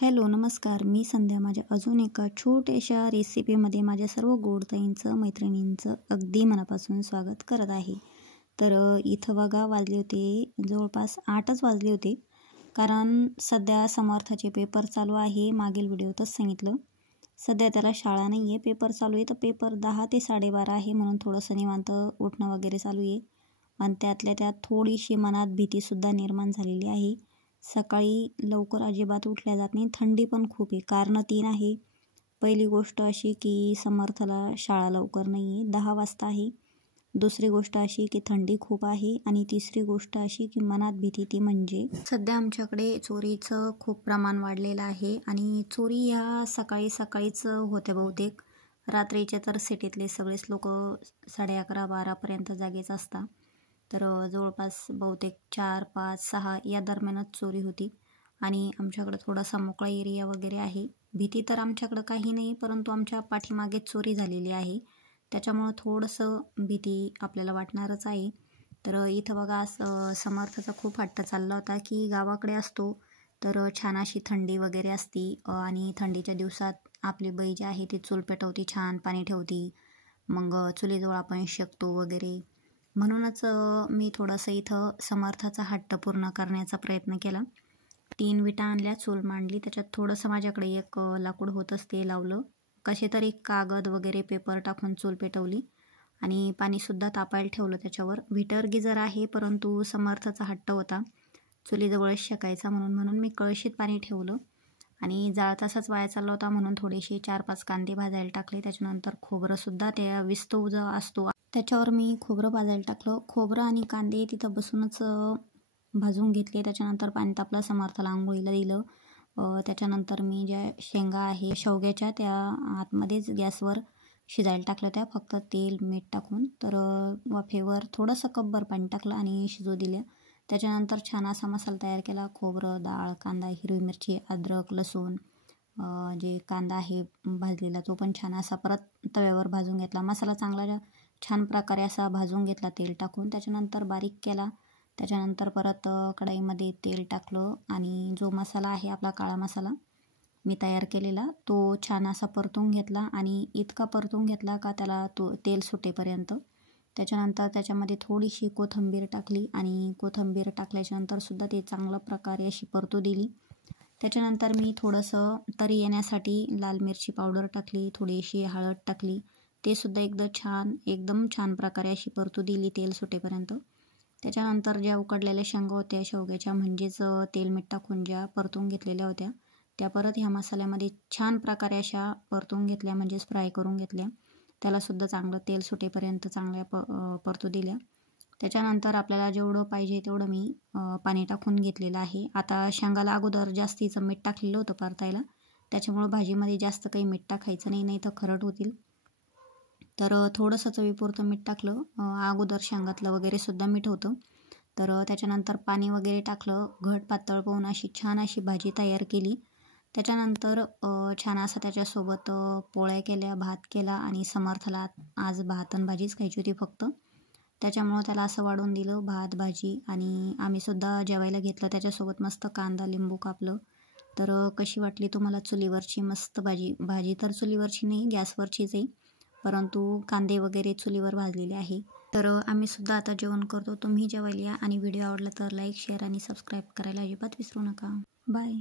Hello नमस्कार, मी संध्या. माझ्या अजून एका छोट्याशा रेसिपीमध्ये माझ्या सर्व गोडताईंचं मैत्रिणींचं अगदी मनापासून स्वागत करत आहे. तर इथं बघा वाजले होते जवळपास 8च वाजले होते, कारण सध्या समर्थाचे पेपर चालू आहे. मागील व्हिडिओतच सांगितलं, सध्या त्याला शाळा नाही आहे, पेपर चालू आहे. तर पेपर 10 ते 12:30 आहे, म्हणून थोडंसं निवांत उठणं वगैरे चालू आहे. आणि त्यातल्या त्यात थोडीशी मनात भीतीसुद्धा निर्माण झालेली आहे. सकाळी लवकर अजिबात उठल्या जात नाही, थंडी पण खूप आहे. कारणं 3 आहे. पहिली गोष्ट अशी की समर्थला शाळा लवकर नाही आहे, 10 वाजता आहे. दुसरी गोष्ट अशी की थंडी खूप आहे. आणि तिसरी गोष्ट अशी की मनात भीती, ती म्हणजे सध्या आमच्याकडे चोरीचं खूप प्रमाण वाढलेलं आहे. आणि चोरी ह्या सकाळी सकाळीच होते बहुतेक. रात्रीचे तर सिटीतले सगळेच लोक 11:30-12पर्यंत जागेच असतात. तर जवळपास बहुतेक 4, 5, 6 या दरम्यानच चोरी होती. आणि आमच्याकडं थोडासा मोकळा एरिया वगैरे आहे. भीती तर आमच्याकडं काही नाही, परंतु आमच्या पाठीमागे चोरी झालेली आहे, त्याच्यामुळं थोडंसं भीती आपल्याला वाटणारच आहे. तर इथं बघा समर्थाचा खूप हट्ट चालला होता की गावाकडे असतो तर छान अशी थंडी वगैरे असती, आणि थंडीच्या दिवसात आपली बाई जी आहे ती चूल पेटवती, छान पाणी ठेवती, मग चुलीजवळ आपण शेकतो वगैरे. म्हणूनच मी थोडंसं इथं समर्थाचा हट्ट पूर्ण करण्याचा प्रयत्न केला. 3 विटा आणल्या, चूल मांडली, त्याच्यात थोडंसं माझ्याकडे एक लाकूड होतंच ते लावलं. कसे तरी कागद वगैरे पेपर टाकून चूल पेटवली आणि पाणीसुद्धा तापायला ठेवलं त्याच्यावर. व्हीटर गिजर आहे, परंतु समर्थाचा हट्ट होता चुलीजवळच शेकायचा, म्हणून मी कळशीत पाणी ठेवलं. आणि जाळ तसाच वाया चालला होता, म्हणून थोडेसे 4-5 कांदे भाजायला टाकले. त्याच्यानंतर खोबरंसुद्धा, त्या विस्तव जो असतो त्याच्यावर मी खोबरं भाजायला टाकलं. खोबरं आणि कांदे तिथं बसूनच भाजून घेतले. त्याच्यानंतर पाणी तापलं, समर्थाला आंघोळीला दिलं. त्याच्यानंतर मी ज्या शेंगा आहे शेवग्याच्या, त्या आतमध्येच गॅसवर शिजायला टाकल्या त्या, फक्त तेल मीठ टाकून. तर वाफेवर थोडंसं कपभर पाणी टाकलं आणि शिजू दिल्या. त्याच्यानंतर छान असा मसाला तयार केला. खोबरं, डाळ, कांदा, हिरवी मिरची, अद्रक, लसूण, जे कांदा आहे भाजलेला तो पण छान असा परत तव्यावर भाजून घेतला. मसाला चांगला छान प्रकारे असा भाजून घेतला तेल टाकून. त्याच्यानंतर बारीक केला. त्याच्यानंतर परत कढईमध्ये तेल टाकलं आणि जो मसाला आहे आपला काळा मसाला मी तयार केलेला, तो छान असा परतून घेतला. आणि इतका परतून घेतला का त्याला तो तेल सुटेपर्यंत. त्याच्यानंतर त्याच्यामध्ये थोडीशी कोथिंबीर टाकली आणि कोथिंबीर टाकल्याच्यानंतरसुद्धा ते चांगल्या प्रकारे अशी परतू दिली. त्याच्यानंतर मी थोडंसं तरी येण्यासाठी लाल मिरची पावडर टाकली, थोडीशी हळद टाकली. ते सुद्धा एकदम छान प्रकारे अशी परतू दिली तेल सुटेपर्यंत. त्याच्यानंतर ज्या उकडलेल्या शेंगा होत्या शेवग्याच्या, म्हणजेच तेल मीठ टाकून ज्या परतून घेतलेल्या होत्या, त्या परत ह्या मसाल्यामध्ये छान प्रकारे अशा परतून घेतल्या, म्हणजेच फ्राय करून घेतल्या. त्यालासुद्धा चांगलं तेल सुटेपर्यंत चांगल्या परतू दिल्या. त्याच्यानंतर आपल्याला जेवढं पाहिजे तेवढं मी पाणी टाकून घेतलेलं आहे. आता शेंगाला अगोदर जास्तीचं मीठ टाकलेलं होतं परतायला, त्याच्यामुळं भाजीमध्ये जास्त काही मीठ टाकायचं नाही, नाही तर खरट होतील. तर थोडंसं चवीपुरतं मीठ टाकलं. अगोदर शेंगातलं वगैरे सुद्धा मीठ होतं. तर त्याच्यानंतर पाणी वगैरे टाकलं. घट पातळ पाहून अशी छान अशी भाजी तयार केली. त्याच्यानंतर छान असं त्याच्यासोबत पोळ्या केल्या, भात केला. आणि समर्थाला आज भात आणि भाजीच खायची होती फक्त, त्याच्यामुळं त्याला असं वाढून दिलं भात भाजी. आणि आम्हीसुद्धा जेवायला घेतलं त्याच्यासोबत. मस्त कांदा लिंबू कापलं. तर कशी वाटली तुम्हाला चुलीवरची मस्त भाजी तर चुलीवरची नाही, गॅसवरचीच आहे, परंतु कांदे वगैरे चुलीवर भाजलेले आहे. तर आम्हीसुद्धा आता जेवण करतो. तुम्ही जेवायला या. आणि व्हिडिओ आवडला तर लाईक, शेअर आणि सबस्क्राईब करायला अजिबात विसरू नका. बाय.